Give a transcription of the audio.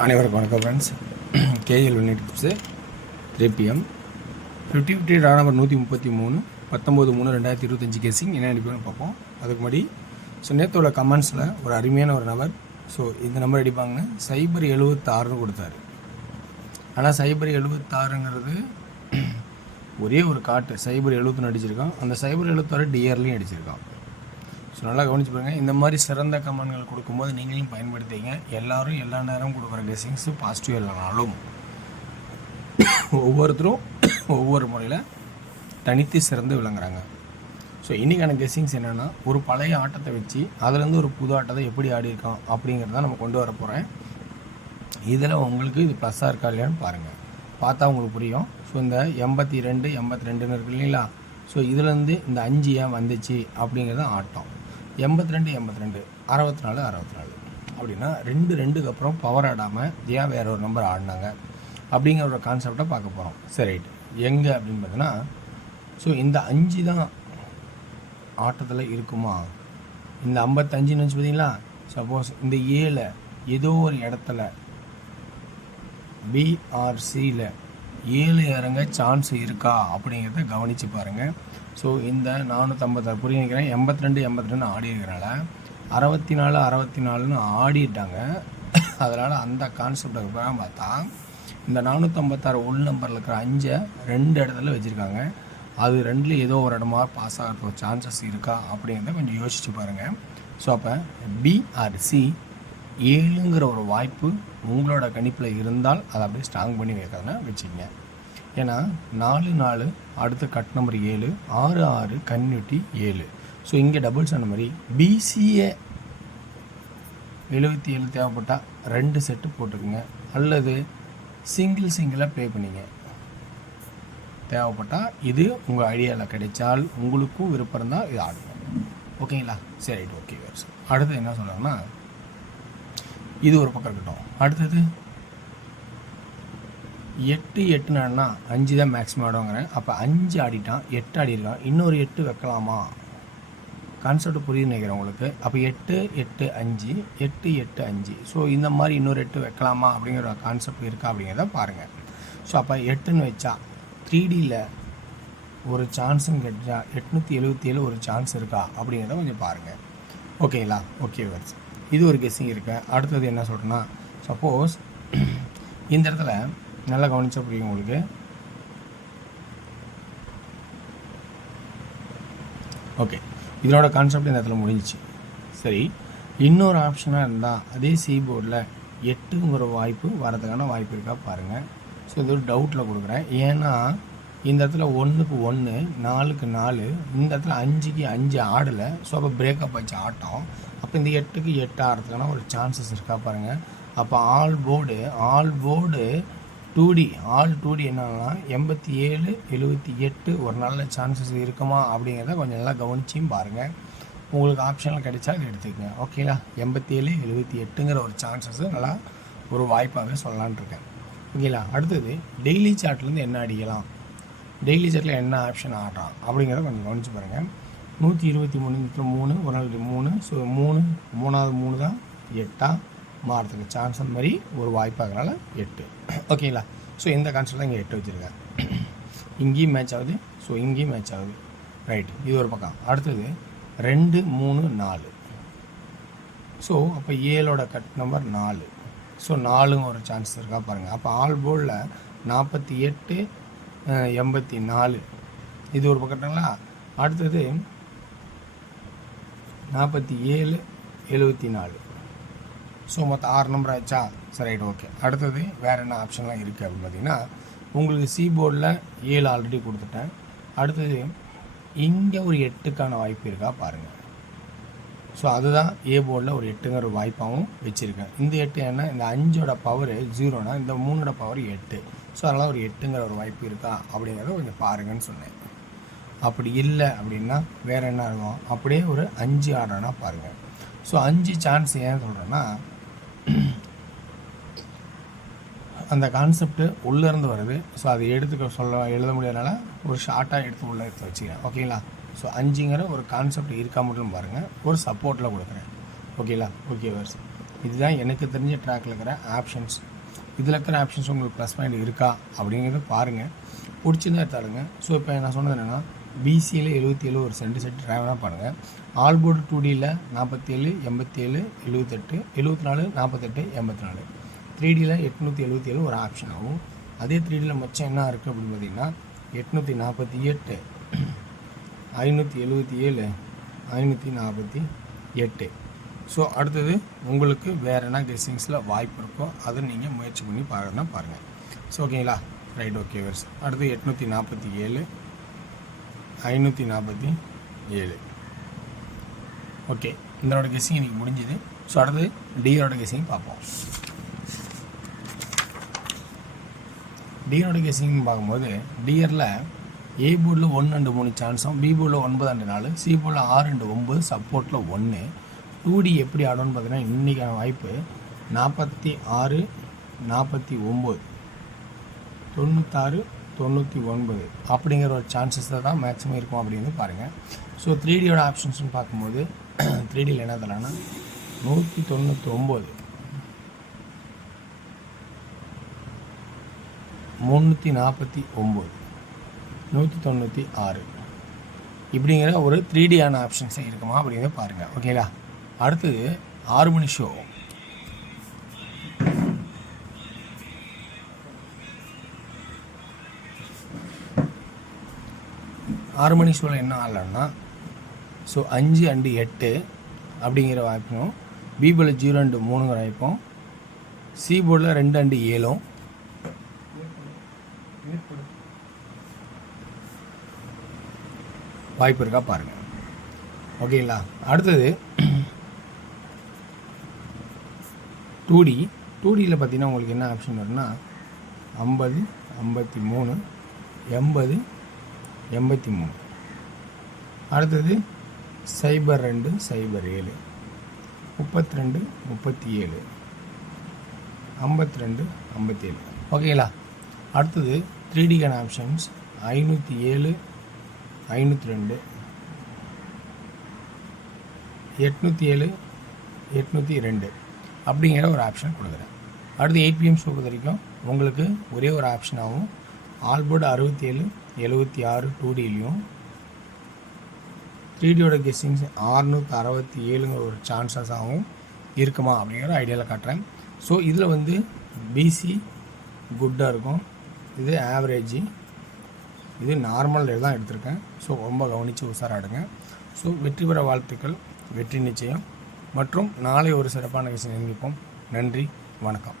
அனைவருக்கும் வணக்கம் friends. KL unit tips 3 PM 50 ரா நம்பர் 133 19/3/2025 கேசிங் என்ன அடிப்பான்னு பார்ப்போம். அதுக்கு முன்னாடி நேற்றோட கமெண்ட்ஸில் ஒரு அருமையான ஒரு நபர் இந்த நம்பர் அடிப்பாங்கன்னு சைபர் 76ன்னு கொடுத்தாரு. ஆனால் சைபர் 76ங்கிறது ஒரே ஒரு காட்டு சைபர் 70 அடிச்சிருக்கான். அந்த சைபர் 76 டிஆர்லையும் அடிச்சிருக்கான். நல்லா கவனிச்சு பாருங்கள். இந்த மாதிரி சிறந்த கமெண்ட்கள் கொடுக்கும்போது நீங்களும் பயன்படுத்திங்க. எல்லோரும் எல்லா நேரமும் கொடுக்குற கெஸ்ஸிங்ஸு பாசிட்டிவ் இல்லைனாலும் ஒவ்வொருத்தரும் ஒவ்வொரு முறையில் தனித்து சிறந்து விளங்குறாங்க. இன்றைக்கான கெஸ்ஸிங்ஸ் என்னென்னா, ஒரு பழைய ஆட்டத்தை வச்சு அதுலேருந்து ஒரு புது ஆட்டத்தை எப்படி ஆடியிருக்கோம் அப்படிங்கிறத நம்ம கொண்டு வர போகிறேன். இதில் உங்களுக்கு இது ப்ளஸ்ஸாக இருக்கா இல்லையான்னு பாருங்கள். பார்த்தா உங்களுக்கு புரியும். இந்த 82 82ன்னு இருக்கு இல்லைங்களா. இதுலேருந்து இந்த 5 ஏன் வந்துச்சு அப்படிங்கிறது ஆட்டம். 82 64 64 அப்படின்னா 2க்கு அப்புறம் பவர் ஆடாமல் ஏன் வேறு ஒரு நம்பர் ஆடினாங்க அப்படிங்கிற ஒரு கான்செப்டை பார்க்க போகிறோம். சரி, ரைட். எங்கே அப்படின்னு பார்த்தீங்கன்னா, இந்த 5 தான் ஆட்டத்தில் இருக்குமா? இந்த 55ன்னு வச்சு பார்த்தீங்களா. சப்போஸ் இந்த 7 ஏதோ ஒரு இடத்துல பிஆர்சியில் 7 இறங்க சான்ஸ் இருக்கா அப்படிங்கிறத கவனித்து பாருங்கள். இந்த 456 புரிய நினைக்கிறேன். 82 82 ஆடி இருக்கிறனால 64 64ன்னு ஆடிட்டாங்க. அதனால் அந்த கான்செப்டுக்கு அப்புறம் பார்த்தா இந்த 456 உள் நம்பரில் இருக்கிற 5 2 இடத்துல வச்சுருக்காங்க. அது 2ல் ஏதோ ஒரு இடமா பாஸ் ஆகிறதுக்கு சான்சஸ் இருக்கா அப்படிங்கிறத கொஞ்சம் யோசித்து பாருங்கள். அப்போ பிஆர்சி 7ங்கிற ஒரு வாய்ப்பு உங்களோட கணிப்பில் இருந்தால் அதை அப்படியே ஸ்ட்ராங் பண்ணி வைக்கிறதுனா வச்சுக்கங்க. ஏன்னா 4 4 அடுத்து கட் நம்பர் 7 6 6 கன்னியூட்டி 7. இங்கே டபுள் சொன்ன மாதிரி பிசிஏ 77 தேவைப்பட்டால் 2 செட்டு போட்டுக்குங்க, அல்லது சிங்கிளாக ப்ளே பண்ணிங்க. தேவைப்பட்டால் இது உங்கள் ஐடியாவில் கிடைச்சால் உங்களுக்கும் விருப்பம் இருந்தால் இது ஆடுங்க. ஓகேங்களா? சரி, ரைட். ஓகே. அடுத்து என்ன சொல்கிறாங்கன்னா, இது ஒரு பக்கம் இருக்கட்டும். அடுத்தது 8 8 5 தான் மேக்ஸிமம் ஆடுவாங்கிறேன். அப்போ 5 ஆடிட்டான், 8 ஆடிருக்கான். இன்னொரு 8 வைக்கலாமா? கான்செப்ட் புரியுது நினைக்கிறேன் உங்களுக்கு. அப்போ 8 8 5 8 8 5. இந்த மாதிரி இன்னொரு 8 வைக்கலாமா அப்படிங்கிற ஒரு கான்செப்ட் இருக்கா அப்படிங்கிறத பாருங்கள். அப்போ 8ன்னு வச்சா 3Dயில் ஒரு சான்ஸுன்னு கேட்டா 877 ஒரு சான்ஸ் இருக்கா அப்படிங்கிறத கொஞ்சம் பாருங்கள். ஓகேங்களா? ஓகே. இது ஒரு கெஸ்ஸிங் இருக்கு. அடுத்தது என்ன சொல்கிறேன்னா, சப்போஸ் இந்த இடத்துல நல்லா கவனிச்சா புரியும் உங்களுக்கு. ஓகே, இதனோட கான்செப்ட் இந்த இடத்துல முடிஞ்சிச்சு. சரி, இன்னொரு ஆப்ஷனாக இருந்தால் அதே போர்டில் 8ங்கிற வாய்ப்பு வரதுக்கான வாய்ப்பு இருக்கா பாருங்கள். இது ஒரு டவுட்டில் கொடுக்குறேன். ஏன்னா இந்த இடத்துல 1க்கு 1 4க்கு 4, இந்த இடத்துல 5க்கு 5 ஆடலை. அப்போ பிரேக்கப் ஆச்சு ஆட்டம். அப்போ இந்த 8க்கு 8 ஆடுறதுக்கான ஒரு சான்சஸ் இருக்கா பாருங்கள். அப்போ all board 2D all 2D என்னன்னா 87 78 ஒரு நல்ல சான்சஸ் இருக்குமா அப்படிங்கிறத கொஞ்சம் நல்லா கவனிச்சியும் பாருங்கள். உங்களுக்கு ஆப்ஷனில் கிடைச்சா அது எடுத்துக்கங்க. ஓகேங்களா? 87 78ங்கிற ஒரு சான்சஸ் நல்லா ஒரு வாய்ப்பாகவே சொல்லலான் இருக்கேன். ஓகேங்களா? அடுத்தது டெய்லி சார்ட்லேருந்து என்ன அடிக்கலாம், டெய்லி சார்ட்டில் என்ன ஆப்ஷன் ஆடுறான் அப்படிங்கிறத கொஞ்சம் கவனிச்சு பாருங்கள். 123 3 ஒரு நாள் 3. 3வது 3 தான் 8 மாறதுக்கு சான்ஸ் அந்த மாதிரி ஒரு வாய்ப்பாகிறனால 8. ஓகேங்களா? இந்த கான்செப்ட் தான் இங்கே 8 வச்சுருக்கேன். இங்கேயும் மேட்ச் ஆகுது, இங்கேயும் மேட்ச் ஆகுது. ரைட், இது ஒரு பக்கம். அடுத்தது 2 3 4. அப்போ 7ஓட கட் நம்பர் 4. 4ங்க ஒரு சான்ஸ் இருக்கா பாருங்கள். அப்போ ஆல் போர்டில் 48 84 இது ஒரு பக்கத்துங்களா. அடுத்தது 47 74. மொத்தம் 6 நம்பர் ஆச்சா. சரி, ரைட். ஓகே. அடுத்தது வேறு என்ன ஆப்ஷன்லாம் இருக்குது அப்படின்னு பார்த்தீங்கன்னா, உங்களுக்கு போர்டில் 7 ஆல்ரெடி கொடுத்துட்டேன். அடுத்தது இங்கே ஒரு 8க்கான வாய்ப்பு இருக்கா பாருங்கள். அதுதான் போர்டில் ஒரு 8ங்கிற ஒரு வாய்ப்பாகவும் வச்சுருக்கேன். இந்த 8 ஏன்னா இந்த 5ஓட பவர் 0னா இந்த 3ஓட பவர் 8. அதனால் ஒரு 8ங்கிற ஒரு வாய்ப்பு இருக்கா அப்படிங்கிறத கொஞ்சம் பாருங்கன்னு சொன்னேன். அப்படி இல்லை அப்படின்னா வேறு என்ன இருக்கும், அப்படியே ஒரு 5 ஆடுறோன்னா பாருங்கள். 5 சான்ஸ் ஏன் சொல்கிறேன்னா, அந்த கான்செப்ட்டு உள்ளேருந்து வருது. அதை எழுத முடியாதனால ஒரு ஷார்ட்டாக உள்ளே எடுத்து வச்சுக்கிறேன். ஓகேங்களா? 5ங்கிற ஒரு கான்செப்ட் இருக்கா மட்டும் பாருங்கள். ஒரு சப்போர்ட்டில் கொடுக்குறேன். ஓகேங்களா? ஓகே. இதுதான் எனக்கு தெரிஞ்ச ட்ராக்கில் இருக்கிற ஆப்ஷன்ஸ். இதில் இருக்கிற ஆப்ஷன்ஸ் உங்களுக்கு ப்ளஸ் பாயிண்ட் இருக்கா அப்படிங்கிறத பாருங்கள், பிடிச்சிருந்தா எடுத்தாடுங்க. ஸோ இப்போ நான் சொன்னது என்னென்னா, பிசியில் 77 ஒரு செட் ட்ராவலாக பாருங்கள். ஆல்போர்டு 2Dயில் 47, 87, 78, 74, 48, 84, 3Dயில் 877 ஒரு ஆப்ஷன் ஆகும். அதே 3Dயில் மொச்சம் என்ன இருக்குது அப்படின்னு பார்த்தீங்கன்னா 848, 577, 548. ஸோ அடுத்தது உங்களுக்கு வேறு என்ன கெஸ்ஸிங்ஸில் வாய்ப்பு இருக்கோ அதை நீங்கள் முயற்சி பண்ணி பாருங்கள். ஸோ ஓகேங்களா, ரைட், ஓகே வேர்ஸ். அடுத்து 847, 547. ஓகே, இதனோட கெஸ்ஸிங் இன்றைக்கி முடிஞ்சுது. ஸோ அடுத்து டியோட கெஸ்ஸிங் பார்ப்போம். டியோட கெஸ்ஸிங் பார்க்கும்போது டியரில் ஏ போர்டில் 1 and 3 சான்ஸும், பி போர்டில் 9 and 4, சி போர்டில் 6 and 9, சப்போர்ட்டில் 1. 2D எப்படி ஆடும்னு பார்த்தீங்கன்னா இன்றைக்கான வாய்ப்பு 46, 49, 96, 99 அப்படிங்கிற ஒரு சான்சஸில் தான் மேக்ஸிமம் இருக்கும் அப்படின்னு பாருங்கள். ஸோ 3Dயோட ஆப்ஷன்ஸ்னு பார்க்கும்போது 3Dயில் என்ன தரலான்னா 199, 349, 196 இப்படிங்கிற ஒரு 3Dயான ஆப்ஷன்ஸே இருக்குமா அப்படிங்கிறத பாருங்கள். ஓகேங்களா, அடுத்தது 6 மணி ஷோ. 6 மணி ஷோவில் என்ன ஆடலான்னா, ஸோ 5 and 8 அப்படிங்கிற வாய்ப்பும், பி போர்டில் 0 and 3ங்கிற வாய்ப்பும், சி போர்டில் 2 and 7 வாய்ப்பு இருக்கா பாருங்கள். ஓகேங்களா, அடுத்தது 2Dயில் பார்த்தீங்கன்னா உங்களுக்கு என்ன ஆப்ஷன் வரும்னா 50, 53, 80, 83. அடுத்தது 02, 07, 32, 37, 52, 57. ஓகேங்களா, அடுத்தது 3Dக்கான ஆப்ஷன்ஸ் 507, 502, 807, 802 அப்படிங்கிற ஒரு ஆப்ஷன் கொடுக்குறேன். அடுத்து 8 PM ஷோ பொறுத்த வரைக்கும் உங்களுக்கு ஒரே ஒரு ஆப்ஷனாகவும் ஆல்போர்டு 67, 76 2Dலையும் 3Dயோட கெஸ்ஸிங்ஸ் 667ங்கிற ஒரு சான்சஸாகவும் இருக்குமா அப்படிங்கிற ஐடியாவில் காட்டுறேன். ஸோ இதில் வந்து பிசி குட்டாக இருக்கும், இது ஆவரேஜ், இது நார்மல் ரேட் தான் எடுத்திருக்கேன். ஸோ ரொம்ப கவனித்து உஷாராடுங்க. ஸோ வெற்றி பெற வாழ்த்துக்கள், வெற்றி நிச்சயம். மற்றும் நாளை ஒரு சிறப்பான விஷயம் சந்திப்போம். நன்றி, வணக்கம்.